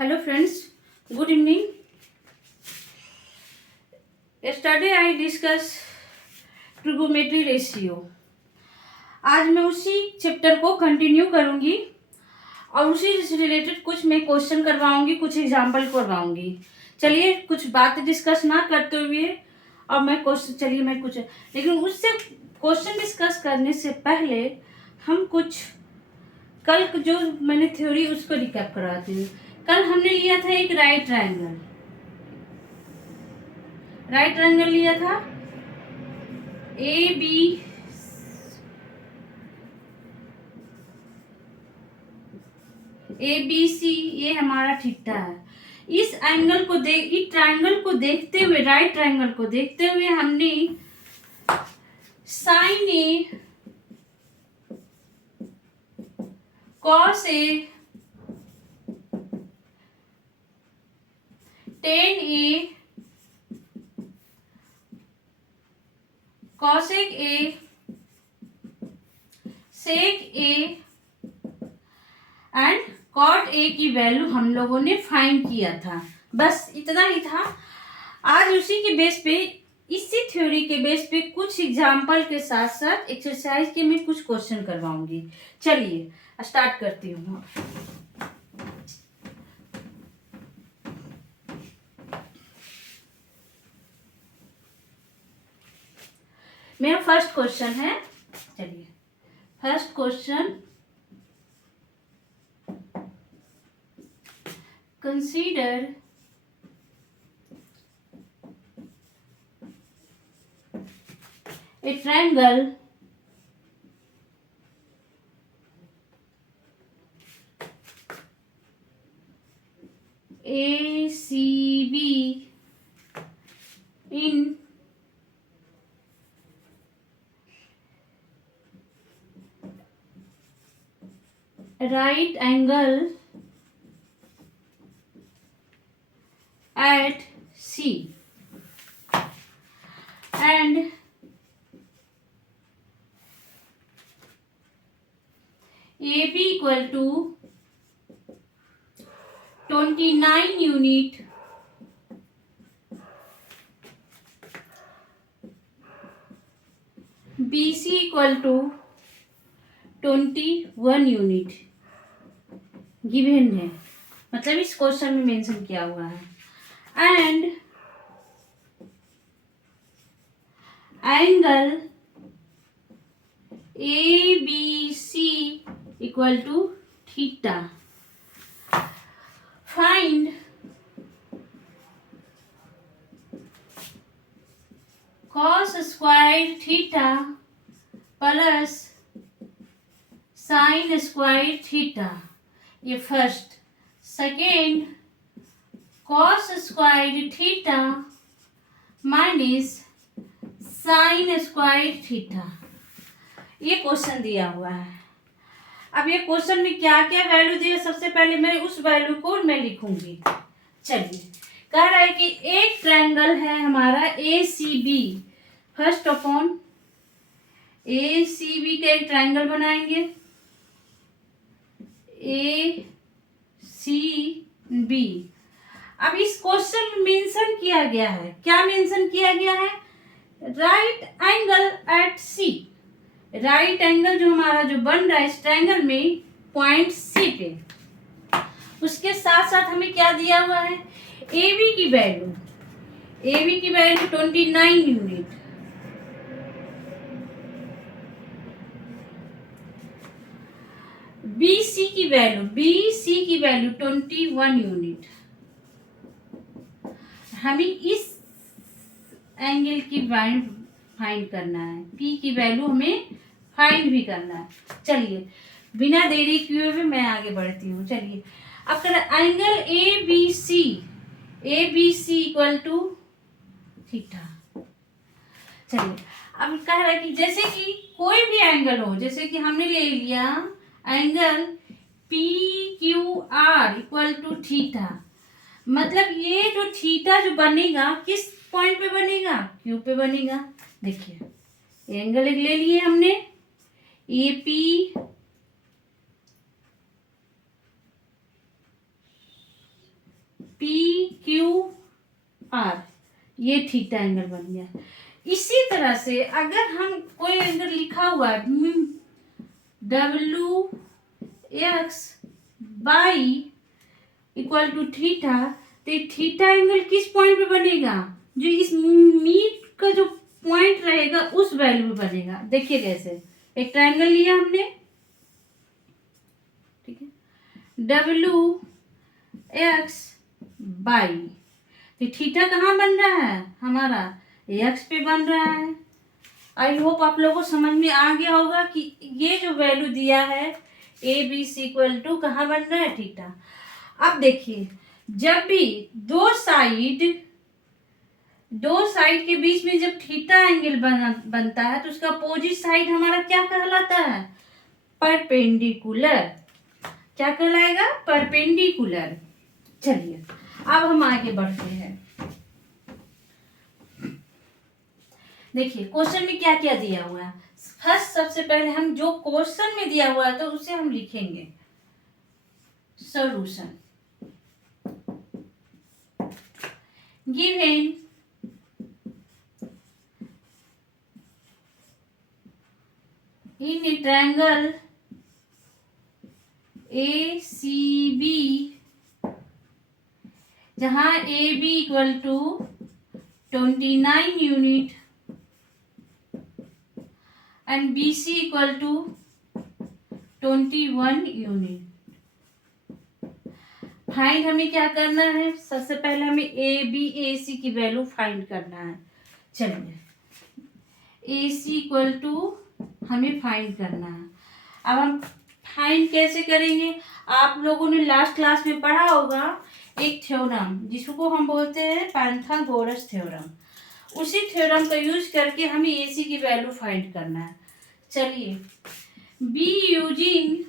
Hello friends, good evening. yesterday I discuss trigonometry ratio. आज मैं उसी चैप्टर को कंटिन्यू करूंगी और उसी से रिलेटेड कुछ मैं क्वेश्चन करवाऊंगी, कुछ एग्जाम्पल करवाऊंगी। चलिए कुछ बात डिस्कस ना करते हुए और मैं कुछ लेकिन उससे क्वेश्चन डिस्कस करने से पहले हम कुछ कल जो मैंने थ्योरी उसको रिकैप करवाती हूँ। कल हमने लिया था एक राइट ट्रायंगल लिया था ए बी सी, ये हमारा थीटा है। इस ट्रायंगल को देखते हुए, राइट ट्रायंगल को देखते हुए हमने sine A, cos A, tan A, cosec A, sec A and cot A की वैल्यू हम लोगों ने फाइंड किया था। बस इतना ही था। आज उसी के बेस पे, इसी थ्योरी के बेस पे कुछ एग्जाम्पल के साथ साथ एक्सरसाइज के मैं कुछ क्वेश्चन करवाऊंगी। चलिए स्टार्ट करती हूँ। मेरा फर्स्ट क्वेश्चन है, चलिए first question, consider a triangle ACB in right angle at C and AB equal to 29 unit, BC equal to 21 unit given है, मतलब इस क्वेश्चन में मेंशन किया हुआ है। And angle ABC equal to theta. Find cos square theta plus sine square theta, ये first. Second, cos square theta minus sine square theta. ये question दिया हुआ है। अब ये क्वेश्चन में क्या क्या वैल्यू दिया, सबसे पहले मैं उस वैल्यू को मैं लिखूंगी। चलिए, कह रहा है कि एक ट्रायंगल है हमारा ACB। फर्स्ट अपॉन ACB का एक ट्रायंगल बनाएंगे, ACB। अब इस क्वेश्चन में मेंशन किया गया है, क्या मेंशन किया गया है? Right angle at C। Right angle जो हमारा जो बन रहा है इस ट्रायंगल में पॉइंट C पे, उसके साथ साथ हमें क्या दिया हुआ है? AB की वैल्यू 29 यूनिट, BC की वैल्यू 21 यूनिट। हमें इस एंगल की वैल्यू फाइंड करना है, P की वैल्यू हमें फाइंड भी करना है। चलिए बिना देरी किए हुए मैं आगे बढ़ती हूँ। चलिए अब कर angle ABC equal to theta. चलिए अब कह रहा है कि जैसे कि कोई भी एंगल हो, जैसे कि हमने ले लिया angle PQR equal to theta, मतलब ये जो थीटा जो बनेगा किस पॉइंट पे बनेगा? Q पे बनेगा। देखिए एंगल एक ले लिए हमने AP ये थीटा एंगल बन गया। इसी तरह से अगर हम कोई एंगल लिखा हुआ है W X Y equal to theta, तो थीटा एंगल किस पॉइंट पे बनेगा? जो इस मीट का जो पॉइंट रहेगा उस वैल्यू पे बनेगा। देखिए कैसे, एक ट्रायंगल लिया हमने, ठीक है, डब्ल्यू एक्स बाई, तो थीटा कहाँ बन रहा है हमारा? एक्स पे बन रहा है। आई होप आप लोगों को समझ में आ गया होगा कि ये जो वैल्यू दिया है A B C equal to कहाँ बन रहा है? थीटा। अब देखिए, जब भी दो साइड के बीच में जब थीटा एंगल बनता है तो उसका अपोजिट साइड हमारा क्या कहलाता है? परपेंडिकुलर। क्या कहलाएगा? परपेंडिकुलर। चलिए अब हम आगे बढ़ते हैं। देखिए क्वेश्चन में क्या क्या दिया हुआ है। फर्स्ट, सबसे पहले हम जो क्वेश्चन में दिया हुआ है तो उसे हम लिखेंगे solution. Given in a triangle ACB, जहां AB equal to 29 unit and BC equal to 21 unit. Find हमें क्या करना है? सबसे पहले हमें AC की वैल्यू फाइंड करना है। चलिए, AC इक्वल टू हमें फाइंड करना है। अब हम फाइंड कैसे करेंगे? आप लोगों ने लास्ट क्लास में पढ़ा होगा एक थ्योरम जिसको हम बोलते हैं पाइथागोरस थ्योरम। उसी थ्योरम का यूज करके हमें AC की वैल्यू फाइंड करना है। चलिए, be using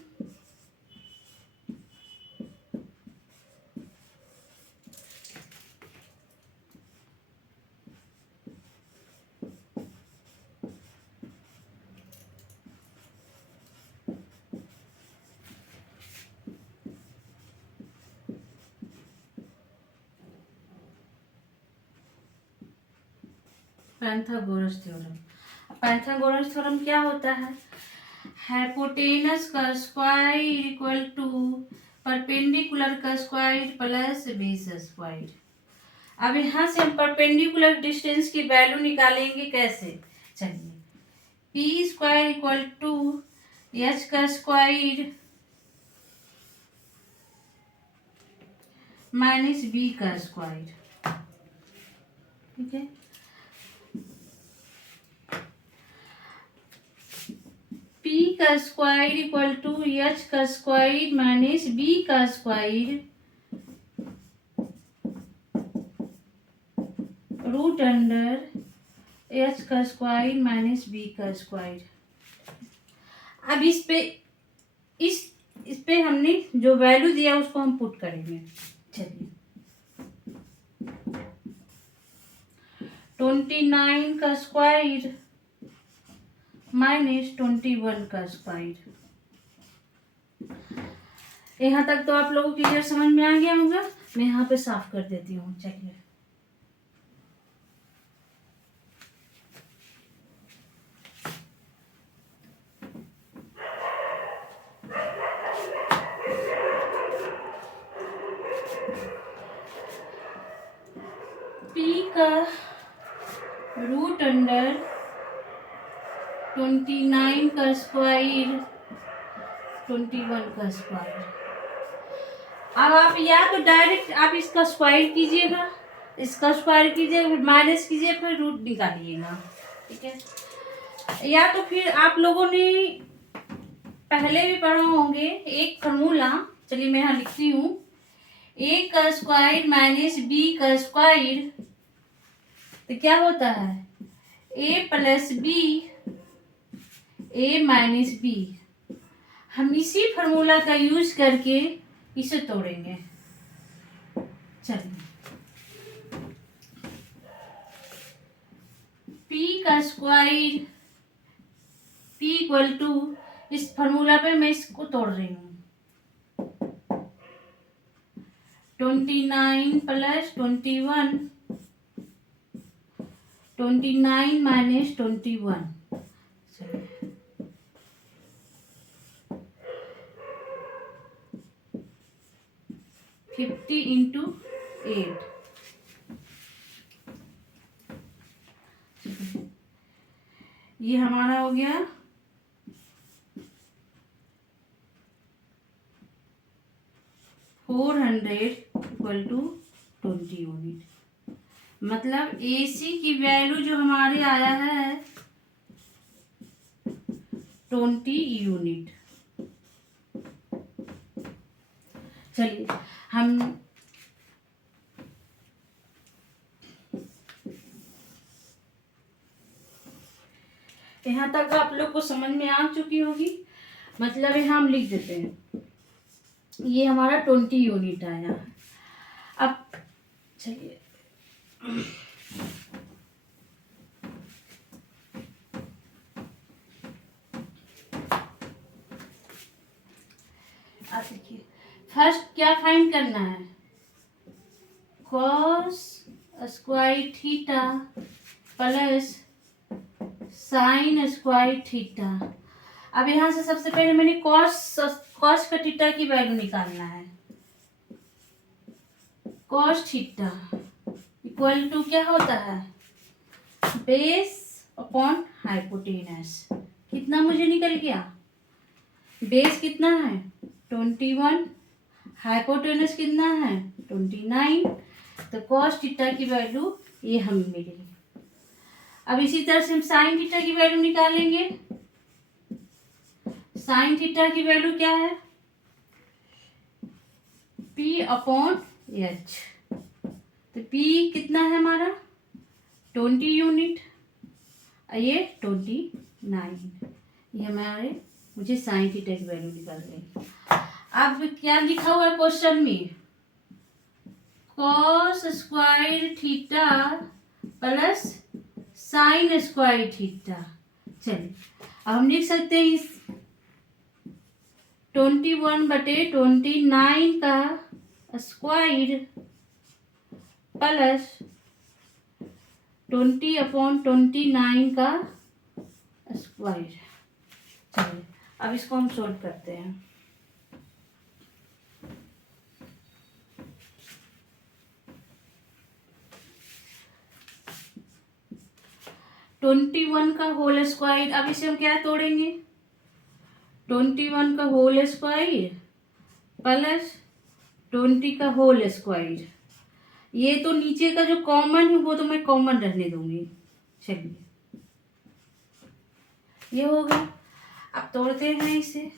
Pythagoras theorem. Pythagoras theorem क्या होता है? हाइपोटेनस का स्क्वायर इक्वल टू परपेंडिकुलर का स्क्वायर प्लस बेस स्क्वायर। अब यहाँ से हम परपेंडिकुलर डिस्टेंस की वैल्यू निकालेंगे कैसे? चलिए, P square equal to H का स्क्वायर माइनस बी का स्क्वायर, ठीक है। पी का स्क्वायर इक्वल टू एच का स्क्वायर माइनस बी का स्क्वायर रूट अंडर एच का स्क्वायर माइनस बी का स्क्वायर। अब इस पे हमने जो वैल्यू दिया उसको हम पुट करेंगे। चलिए, 29 का स्क्वायर माइनस 21 का स्क्वायर। यहाँ तक तो आप लोगों को क्लियर समझ में आ गया होगा। मैं यहाँ पे साफ कर देती हूँ। चलिए, पी का रूट अंडर 29 का स्क्वायर 21 का स्क्वायर। अब आप या तो डायरेक्ट आप इसका स्क्वायर कीजिएगा, इसका स्क्वायर कीजिएगा, माइनस कीजिए, फिर रूट निकालिएगा, ठीक है। या तो फिर आप लोगों ने पहले भी पढ़ा होंगे एक फॉर्मूला। चलिए मैं यहाँ लिखती हूँ, ए का स्क्वायर माइनस बी का स्क्वायर तो क्या होता है? ए प्लस बी, ए माइनस बी। हम इसी फॉर्मूला का यूज करके इसे तोड़ेंगे। चलिए, पी का स्क्वायर, पी इक्वल टू, इस फॉर्मूला पे मैं इसको तोड़ रही हूँ, 29 प्लस 21 29 माइनस 21, 50 इंटू 8, ये हमारा हो गया 400 इक्वल टू 20 यूनिट। मतलब AC की वैल्यू जो हमारे आया है 20 यूनिट। चलिए हम यहाँ तक आप लोग को समझ में आ चुकी होगी। मतलब यहाँ हम लिख देते हैं, ये हमारा 20 यूनिट आया। अब चलिए आप देखिए, फर्स्ट क्या फाइंड करना है, cos square theta plus sine square theta. अब यहाँ से सबसे पहले मैंने कॉस का थीटा की वैल्यू निकालना है। कॉस थीटा इक्वल टू क्या होता है, बेस अपॉन हाइपोटेनस। कितना मुझे निकल गया, बेस कितना है 21, हाइपोटेनस कितना है 29, तो कॉस थीटा की वैल्यू ये हमें मिली। अब इसी तरह से हम साइन थीटा की वैल्यू निकालेंगे। साइन थीटा की वैल्यू क्या है, P अपॉन H। तो P कितना है हमारा 20 यूनिट, ये 29, ये हमारे मुझे साइन थीटा की वैल्यू निकाल गई। अब क्या लिखा हुआ है क्वेश्चन में, cos square theta plus sine square theta. चलिए अब हम लिख सकते हैं इस 21/29 का स्क्वायर प्लस 20/29 का स्क्वायर। चलिए अब इसको हम सोल्व करते हैं। ट्वेंटी वन का होल स्क्वायर, अब इसे हम क्या तोड़ेंगे, 21 का होल स्क्वायर प्लस 20 का होल स्क्वायर। ये तो नीचे का जो कॉमन है वो तो मैं कॉमन रहने दूंगी। चलिए ये हो गया। अब तोड़ते हैं इसे,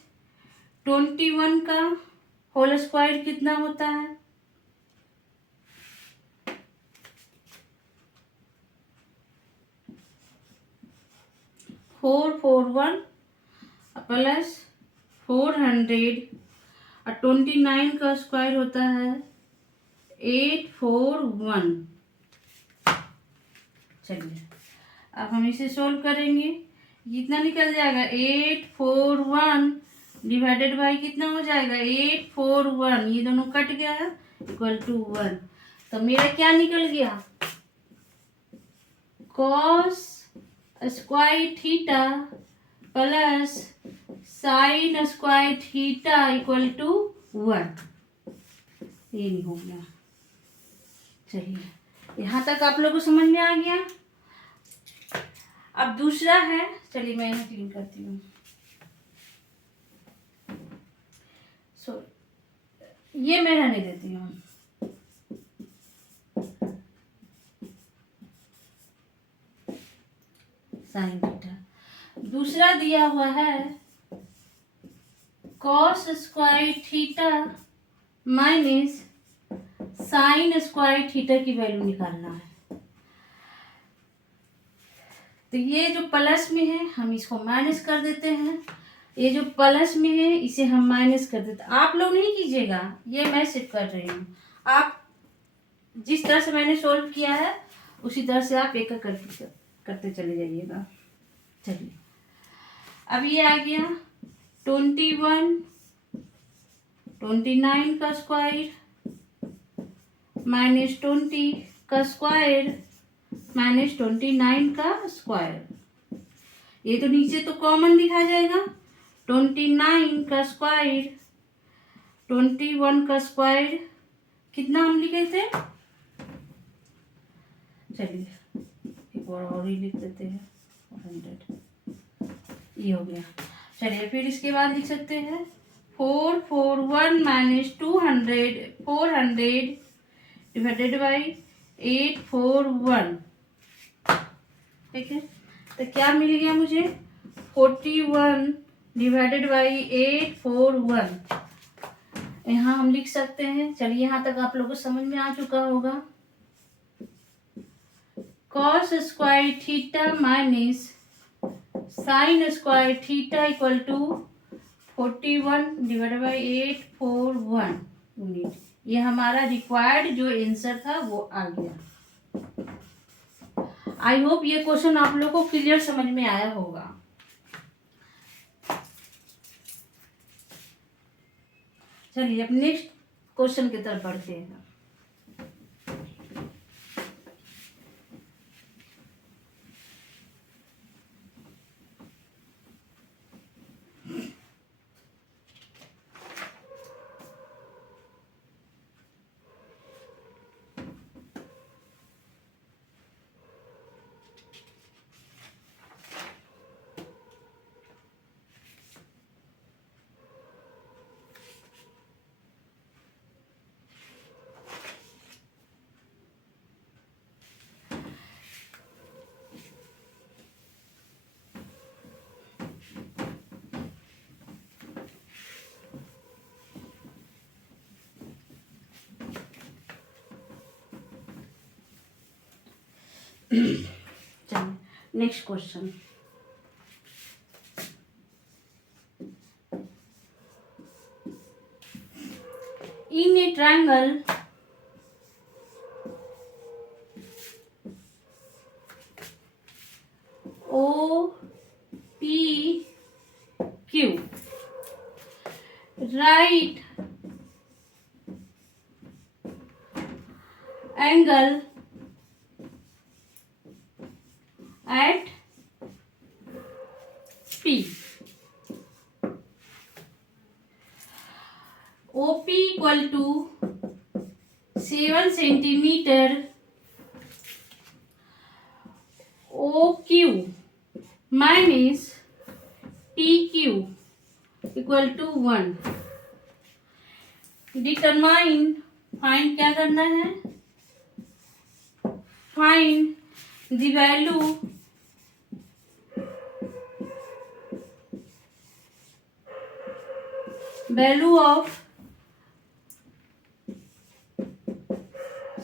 21 का होल स्क्वायर कितना होता है, 441 प्लस 400 और 29 का स्क्वायर होता है 841। चलिए अब हम इसे सोल्व करेंगे, कितना निकल जाएगा 841 डिवाइडेड बाई कितना हो जाएगा 841, ये दोनों कट गया है इक्वल टू 1। तो मेरा क्या निकल गया, cos square theta plus sine square theta equal to 1। ये नहीं हो गया। चलिए यहाँ तक आप लोगों को समझ में आ गया। अब दूसरा है, चलिए मैं यहाँ क्लीन करती हूँ। ये मैं रहने देती हूँ। साइन थीटा दूसरा दिया हुआ है, cos square theta minus sine square theta की वैल्यू निकालना है। तो ये जो प्लस में है हम इसको माइनस कर देते हैं, ये जो प्लस में है इसे हम माइनस कर देते हैं। आप लोग नहीं कीजिएगा, ये मैं सिर्फ कर रही हूँ। आप जिस तरह से मैंने सोल्व किया है उसी तरह से आप एक एक करते चले जाइएगा। चलिए अब ये आ गया 21 29 का स्क्वायर माइनस 20 का स्क्वायर माइनस 29 का स्क्वायर। ये तो नीचे तो कॉमन लिखा जाएगा, 29 का स्क्वायर 21 का स्क्वायर कितना हम लिखे थे, चलिए एक और ही लिख देते हैं 100, ये हो गया। चलिए फिर इसके बाद लिख सकते हैं 441 माइनस 200 400 डिवाइडेड बाई 841, ठीक है। तो क्या मिल गया मुझे, 41 डिवाइडेड बाई 841। यहाँ हम लिख सकते हैं, चलिए यहाँ तक आप लोगों को समझ में आ चुका होगा। cos square theta minus sine square theta equal to 41 divided by 841 unit. ये हमारा रिक्वायर्ड जो आंसर था वो आ गया। आई होप ये क्वेश्चन आप लोगों को क्लियर समझ में आया होगा। चलिए अब नेक्स्ट क्वेश्चन की तरफ बढ़ते हैं। चलिए next question, in a triangle OPQ, right angle at P, OP equal to 7 centimeter, OQ minus PQ equal to 1। Determine, find क्या करना है, find the value of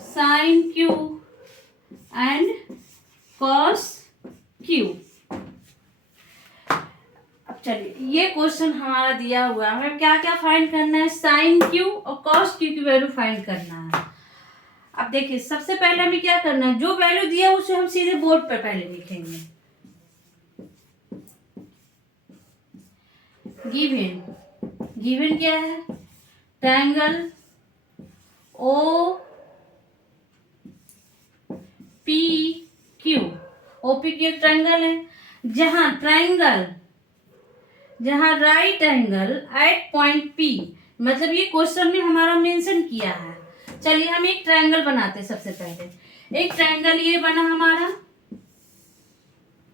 sine Q and cos Q. अब चलिए ये क्वेश्चन हमारा दिया हुआ है, हमें क्या क्या फाइंड करना है, साइन क्यू और कॉस क्यू की वैल्यू फाइंड करना है। अब देखिए सबसे पहले हमें क्या करना है, जो वैल्यू दिया उसे हम सीधे बोर्ड पर पहले लिखेंगे। गिवन क्या है, triangle O P Q, OP Q एक ट्रायंगल है जहां right angle at point P, मतलब ये क्वेश्चन में हमारा मेंशन किया है। चलिए हम एक ट्रायंगल बनाते हैं। सबसे पहले एक ट्रायंगल ये बना हमारा,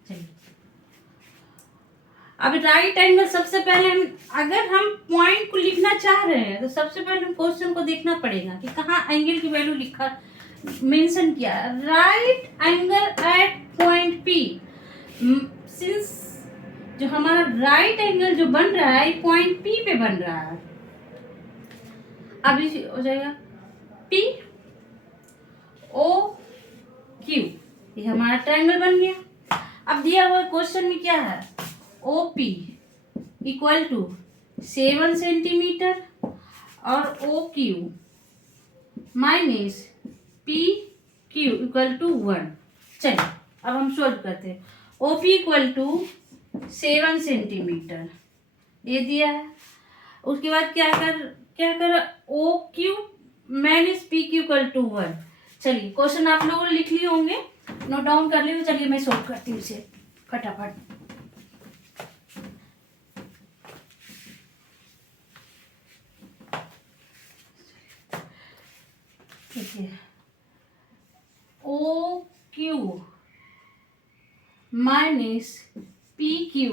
चलिए अब राइट एंगल सबसे पहले अगर हम पॉइंट को लिखना चाह रहे हैं तो सबसे पहले हम क्वेश्चन को देखना पड़ेगा कि कहाँ एंगल की वैल्यू लिखा मेंशन किया, right angle at point P. Since जो हमारा राइट एंगल जो बन रहा है पॉइंट पी पे बन रहा है, अब हो जाएगा पी ओ क्यू, ये हमारा ट्रायंगल बन गया। अब दिया हुआ क्वेश्चन में क्या है, O P equal to 7 centimetre और O Q minus P Q equal to 1। चलिए अब हम सोल्व करते हैं। O P equal to 7 centimetre ये दिया है, उसके बाद क्या कर O Q minus P Q equal to 1। चलिए क्वेश्चन आप लोगों ने लिख लिए होंगे, नोट डाउन कर ली, तो चलिए मैं सोल्व करती हूँ इसे फटाफट। देखिए O Q minus P Q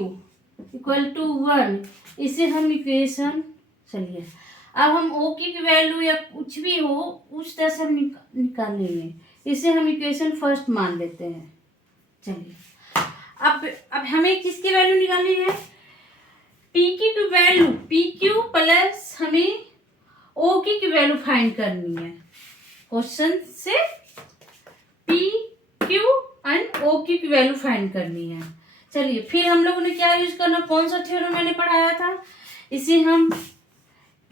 equal to 1, इसे हम इक्वेशन, चलिए अब हम ओ की वैल्यू या कुछ भी हो उस तरह से हम निकाल लेंगे, इसे हम इक्वेशन फर्स्ट मान लेते हैं। चलिए अब हमें किसकी वैल्यू निकालनी है, पी की वैल्यू, पी क्यू प्लस हमें ओ की वैल्यू फाइंड करनी है क्वेश्चन से, पी क्यू एंड ओ की वैल्यू फाइंड करनी है। चलिए फिर हम लोगों ने क्या यूज करना, कौन सा थ्योरम मैंने पढ़ाया था, इसे हम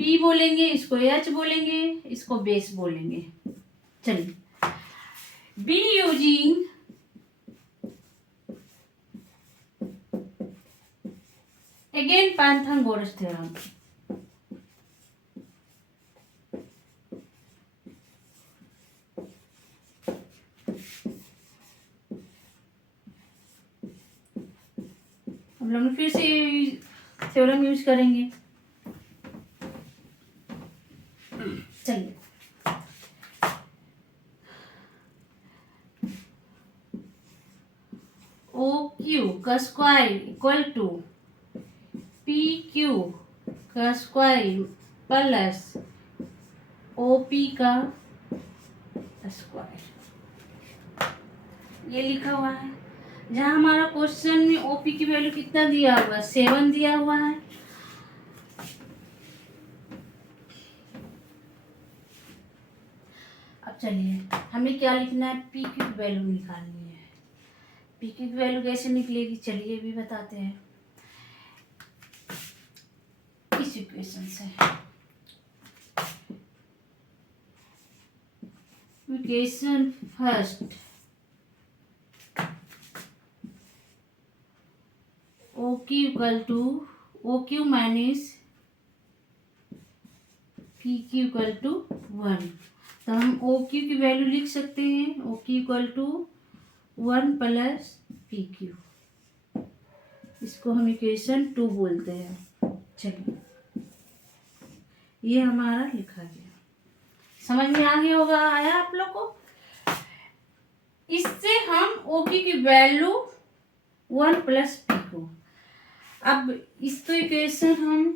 P बोलेंगे, इसको H बोलेंगे, इसको बेस बोलेंगे। चलिए be using again Pythagoras theorem, हम लोग फिर से थ्योरम यूज करेंगे। चलिए ओ क्यू का square equal to P Q का स्क्वायर प्लस ओ पी का स्क्वायर, ये लिखा हुआ है। जहाँ हमारा क्वेश्चन में ओपी की वैल्यू कितना दिया हुआ है, 7 दिया हुआ है। अब चलिए हमें क्या लिखना है, पी की वैल्यू निकालनी है। पी की वैल्यू कैसे निकलेगी, चलिए भी बताते हैं इस इक्वेशन से। Equation first, O Q equal to O Q minus P Q equal to 1, तो हम ओ क्यू की वैल्यू लिख सकते हैं, O Q equal to 1 plus P Q, इसको हम इक्वेशन 2 बोलते हैं। चलिए ये हमारा लिखा गया, समझ में आ गया होगा, आया आप लोग को। इससे हम ओ क्यू की वैल्यू 1 प्लस पी को, अब इसको इक्वेशन हम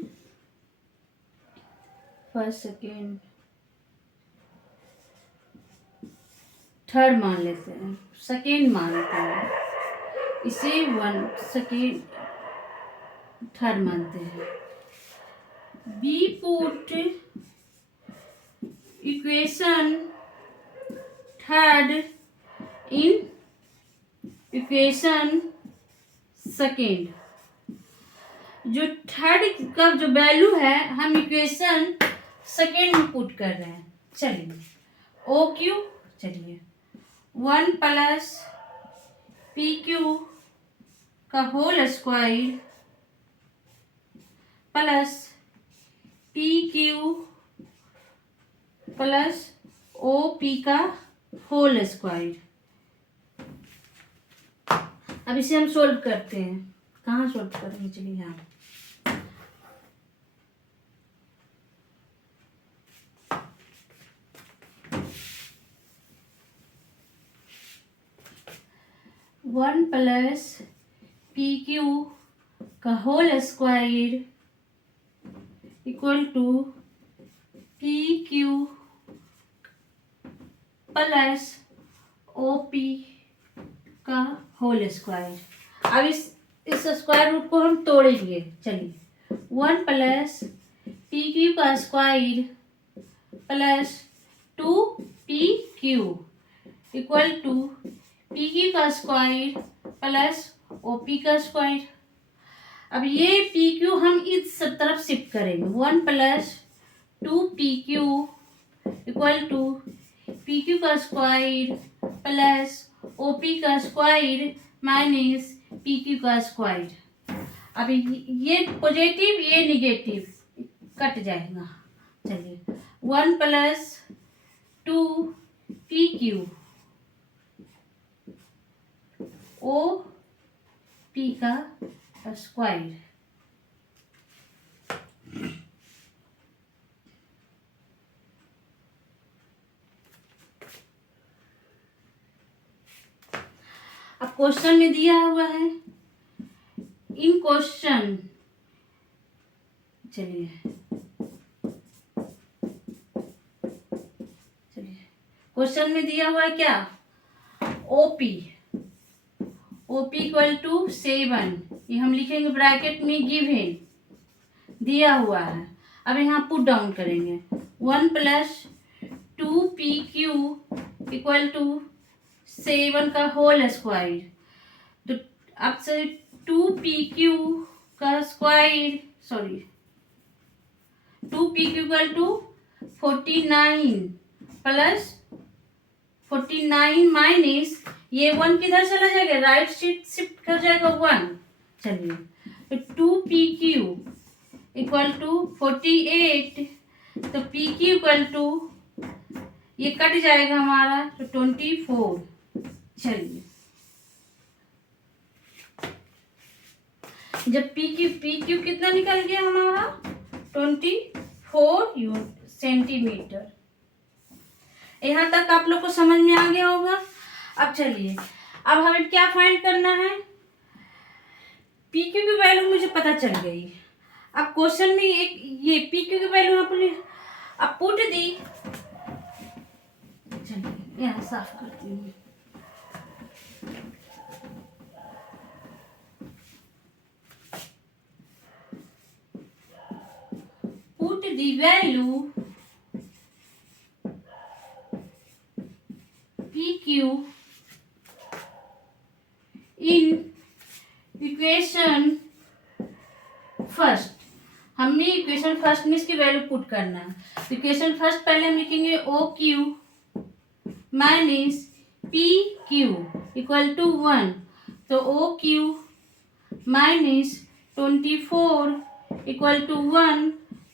फर्स्ट सेकेंड थर्ड मान लेते हैं, सेकेंड मानते हैं, इसे 1 सेकेंड थर्ड मानते हैं। B put equation third in equation second, जो थर्ड का जो वैल्यू है हम इक्वेशन सेकेंड में पुट कर रहे हैं। चलिए ओ क्यू, चलिए 1 प्लस पी क्यू का whole square plus P Q plus O P का होल स्क्वायर। अब इसे हम सोल्व करते हैं, कहाँ सोल्व करेंगे, चलिए यहाँ। वन प्लस पी क्यू का whole square equal to P Q plus O P का होल स्क्वायर। अब इस स्क्वायर रूट को हम तोड़ेंगे। चलिए 1 प्लस पी क्यू का square plus 2 P Q equal to P Q का स्क्वायर प्लस ओ पी का स्क्वायर। अब ये पी क्यू हम इस तरफ शिफ्ट करेंगे, 1 plus 2 P Q equal to P Q का स्क्वायर प्लस ओ पी का स्क्वायर माइनस पी क्यू का स्क्वायर। अब ये पॉजिटिव ये निगेटिव कट जाएगा। चलिए 1 plus 2 P Q O P का स्क्वायर। अब क्वेश्चन में दिया हुआ है, इन क्वेश्चन, चलिए क्वेश्चन में दिया हुआ है क्या, ओपी इक्वल टू 7, ये हम लिखेंगे ब्रैकेट में, गिवन दिया हुआ है। अब यहाँ पुट डाउन करेंगे, 1 प्लस 2PQ इक्वल टू 7 का होल स्क्वायर। तो अब से 2PQ का square, sorry 2PQ equal to 49 plus 49 minus ये 1 किधर चला जाएगा, राइट शिफ्ट कर जाएगा 1। चलिए तो 2PQ इक्वल टू 48, तो PQ इक्वल टू, ये कट जाएगा हमारा तो 24। चलिए जब PQ कितना निकल गया हमारा 24 सेंटीमीटर। यहाँ तक आप लोग को समझ में आ गया होगा। अब चलिए, अब हमें क्या फाइंड करना है, PQ की वैल्यू मुझे पता चल गई। अब क्वेश्चन में एक ये PQ की वैल्यू आपने अब पुट दी। चलिए यहाँ साफ करती हूँ। Put the value PQ in equation first. हमने इक्वेशन फर्स्ट में इसकी वैल्यू पुट करना है। तो इक्वेशन फर्स्ट पहले हम लिखेंगे OQ minus PQ equal to 1। तो OQ माइनस 24 इक्वल टू 1।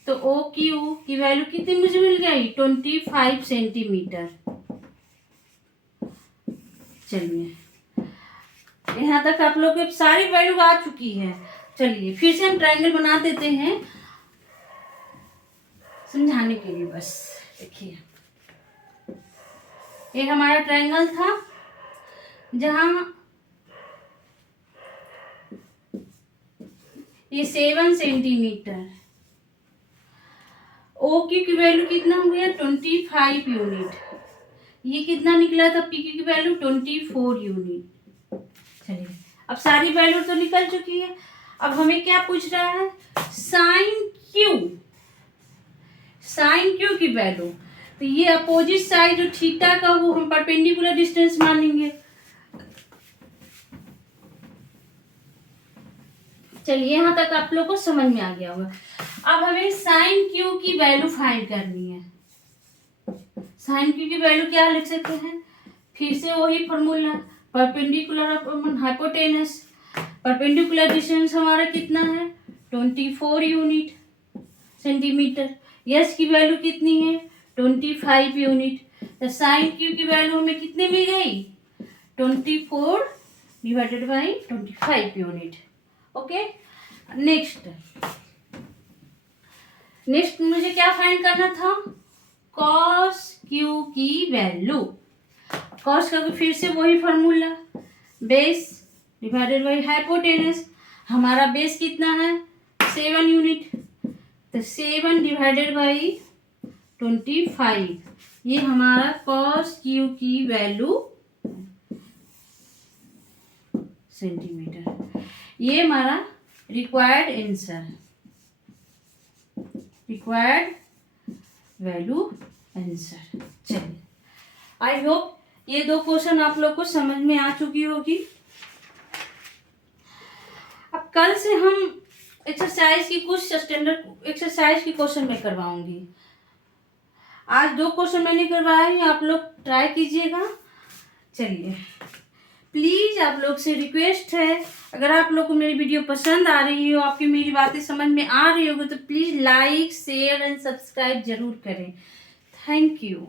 तो OQ की वैल्यू कितनी मुझे मिल गई, 25 सेंटीमीटर। चलिए यहाँ तक आप लोग की सारी वैल्यू आ चुकी है। चलिए फिर से हम ट्रायंगल बना देते हैं समझाने के लिए। बस देखिए, ये हमारा ट्रायंगल था जहां ये 7 सेंटीमीटर, OQ की वैल्यू कितना हो गया 25 यूनिट, ये कितना निकला था PQ की वैल्यू 24 यूनिट। चलिए अब सारी वैल्यू तो निकल चुकी है। अब हमें क्या पूछ रहा है, साइन क्यू की वैल्यू। तो ये अपोजिट साइड जो थीटा का वो हम परपेंडिकुलर डिस्टेंस मानेंगे। चलिए यहाँ तक आप लोग को समझ में आ गया होगा। अब हमें साइन क्यू की वैल्यू फाइंड करनी है। साइन क्यू की वैल्यू क्या लिख सकते हैं, फिर से वही formula, perpendicular upon hypotenuse. Perpendicular distance हमारा कितना है 24 यूनिट सेंटीमीटर। यस की वैल्यू कितनी है 25 यूनिट। तो साइन क्यू की वैल्यू हमें कितनी मिल गई 24 divided by 25 unit. Okay, next मुझे क्या फाइंड करना था, कॉस क्यू की वैल्यू। कॉस का फिर से वही formula, base divided by hypotenuse. हमारा बेस कितना है 7 यूनिट, तो 7 डिवाइडेड बाई 25, ये हमारा कॉस क्यू की वैल्यू सेंटीमीटर। ये हमारा required answer, required value answer. चलिए आई होप ये 2 क्वेश्चन आप लोग को समझ में आ चुकी होगी। अब कल से हम एक्सरसाइज की कुछ स्टैंडर्ड एक्सरसाइज की क्वेश्चन मैं करवाऊंगी। आज 2 क्वेश्चन मैंने करवाए हैं, आप लोग ट्राई कीजिएगा। चलिए प्लीज आप लोग से रिक्वेस्ट है, अगर आप लोग को मेरी वीडियो पसंद आ रही हो, आपकी मेरी बातें समझ में आ रही होगी, तो please like share and subscribe जरूर करें। Thank you.